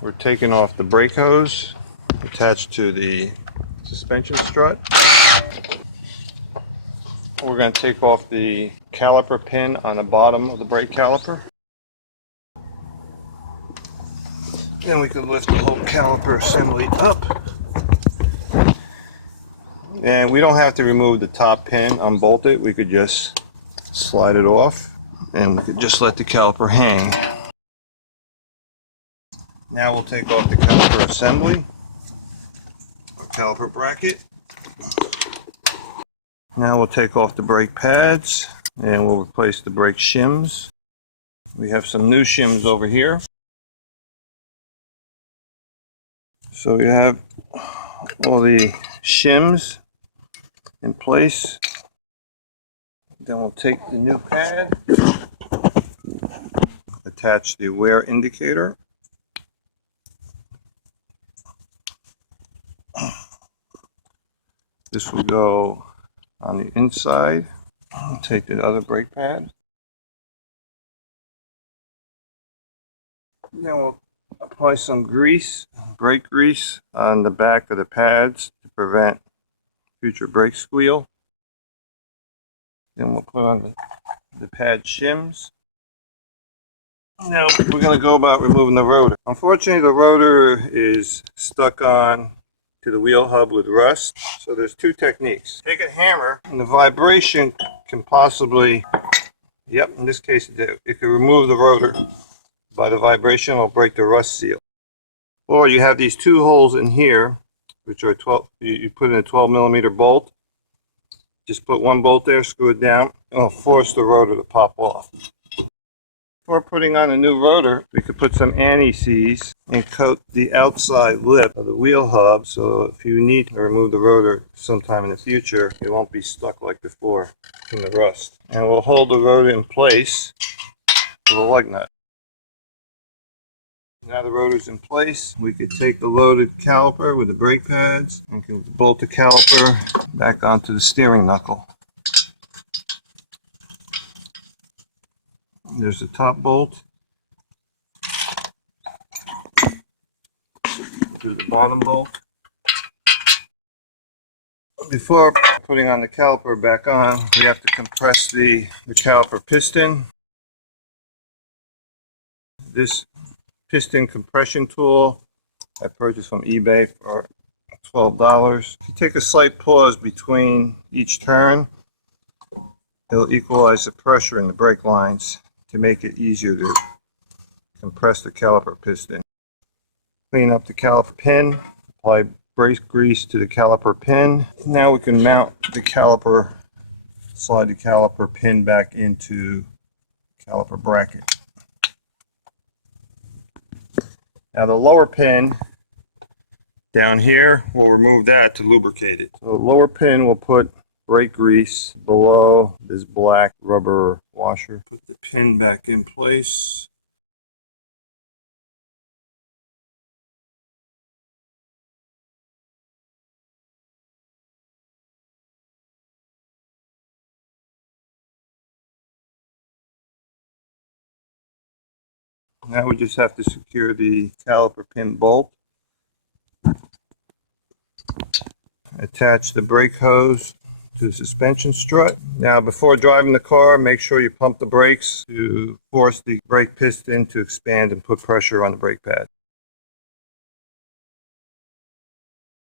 We're taking off the brake hose attached to the suspension strut. We're going to take off the caliper pin on the bottom of the brake caliper. Then we can lift the whole caliper assembly up. And we don't have to remove the top pin, unbolt it. We could just slide it off and we could just let the caliper hang. Now we'll take off the caliper assembly, or caliper bracket. Now we'll take off the brake pads and we'll replace the brake shims. We have some new shims over here. So we have all the shims in place. Then we'll take the new pad, attach the wear indicator. This will go on the inside. I'll take the other brake pad. Then we'll apply some grease, brake grease, on the back of the pads to prevent future brake squeal. Then we'll put on the pad shims. Now we're going to go about removing the rotor. Unfortunately, the rotor is stuck on to the wheel hub with rust. So there's two techniques. Take a hammer, and the vibration can possibly, in this case it can remove the rotor. By the vibration, it'll break the rust seal. Or you have these two holes in here, which are 12. You put in a 12mm bolt. Just put one bolt there, screw it down, and it'll force the rotor to pop off. Before putting on a new rotor, we could put some anti-seize and coat the outside lip of the wheel hub, so if you need to remove the rotor sometime in the future, it won't be stuck like before from the rust. And we'll hold the rotor in place with a lug nut. Now the rotor's in place, we could take the loaded caliper with the brake pads and can bolt the caliper back onto the steering knuckle. There's the top bolt to the bottom bolt. Before putting on the caliper back on, we have to compress the caliper piston. This piston compression tool I purchased from eBay for $12. If you take a slight pause between each turn, it'll equalize the pressure in the brake lines to make it easier to compress the caliper piston. Clean up the caliper pin, apply brake grease to the caliper pin. Now we can mount the caliper, slide the caliper pin back into the caliper bracket. Now the lower pin down here, we'll remove that to lubricate it. So the lower pin will put brake grease below this black rubber washer. Put the pin back in place. Now we just have to secure the caliper pin bolt. Attach the brake hose to the suspension strut. Now before driving the car, make sure you pump the brakes to force the brake piston to expand and put pressure on the brake pad.